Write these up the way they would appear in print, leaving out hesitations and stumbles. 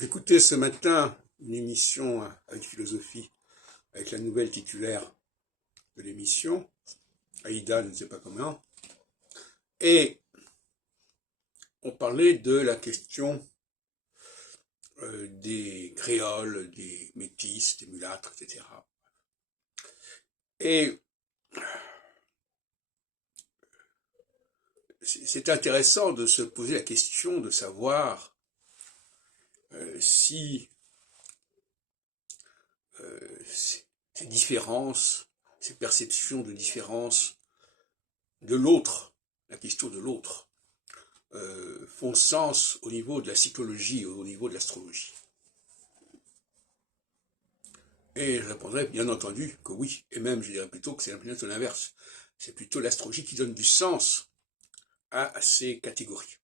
J'écoutais ce matin une émission avec philosophie, avec la nouvelle titulaire de l'émission, Aïda, je ne sais pas comment, et on parlait de la question des créoles, des métis, des mulâtres, etc. Et c'est intéressant de se poser la question de savoir si ces différences, ces perceptions de différence de l'autre, la question de l'autre, font sens au niveau de la psychologie, au niveau de l'astrologie. Et je répondrai bien entendu que oui, et même je dirais plutôt que c'est plutôt l'inverse. C'est plutôt l'astrologie qui donne du sens à ces catégories.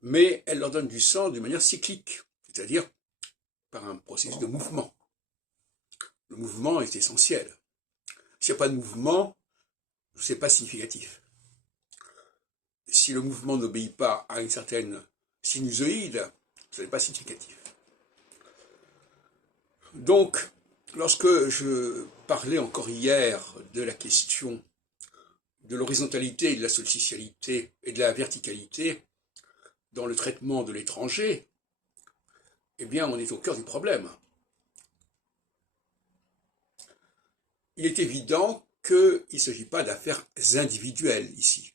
Mais elle leur donne du sens d'une manière cyclique, c'est-à-dire par un processus de mouvement. Le mouvement est essentiel. S'il n'y a pas de mouvement, ce n'est pas significatif. Si le mouvement n'obéit pas à une certaine sinusoïde, ce n'est pas significatif. Donc, lorsque je parlais encore hier de la question de l'horizontalité, de la solsticialité et de la verticalité dans le traitement de l'étranger, eh bien, on est au cœur du problème. Il est évident qu'il ne s'agit pas d'affaires individuelles ici.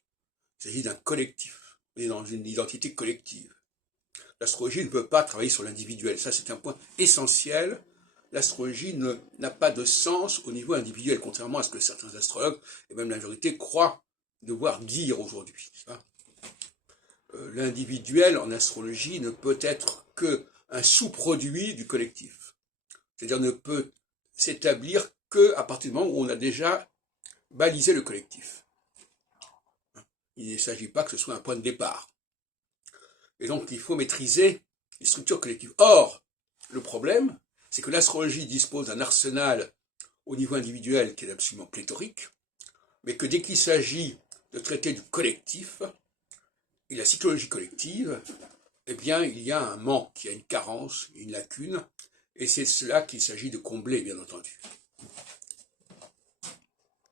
Il s'agit d'un collectif. On est dans une identité collective. L'astrologie ne peut pas travailler sur l'individuel. Ça, c'est un point essentiel. L'astrologie n'a pas de sens au niveau individuel, contrairement à ce que certains astrologues, et même la majorité, croient devoir dire aujourd'hui. L'individuel en astrologie ne peut être qu'un sous-produit du collectif. C'est-à-dire ne peut s'établir qu'à partir du moment où on a déjà balisé le collectif. Il ne s'agit pas que ce soit un point de départ. Et donc il faut maîtriser les structures collectives. Or, le problème, c'est que l'astrologie dispose d'un arsenal au niveau individuel qui est absolument pléthorique, mais que dès qu'il s'agit de traiter du collectif et la psychologie collective, eh bien, il y a un manque, il y a une carence, une lacune, et c'est cela qu'il s'agit de combler, bien entendu.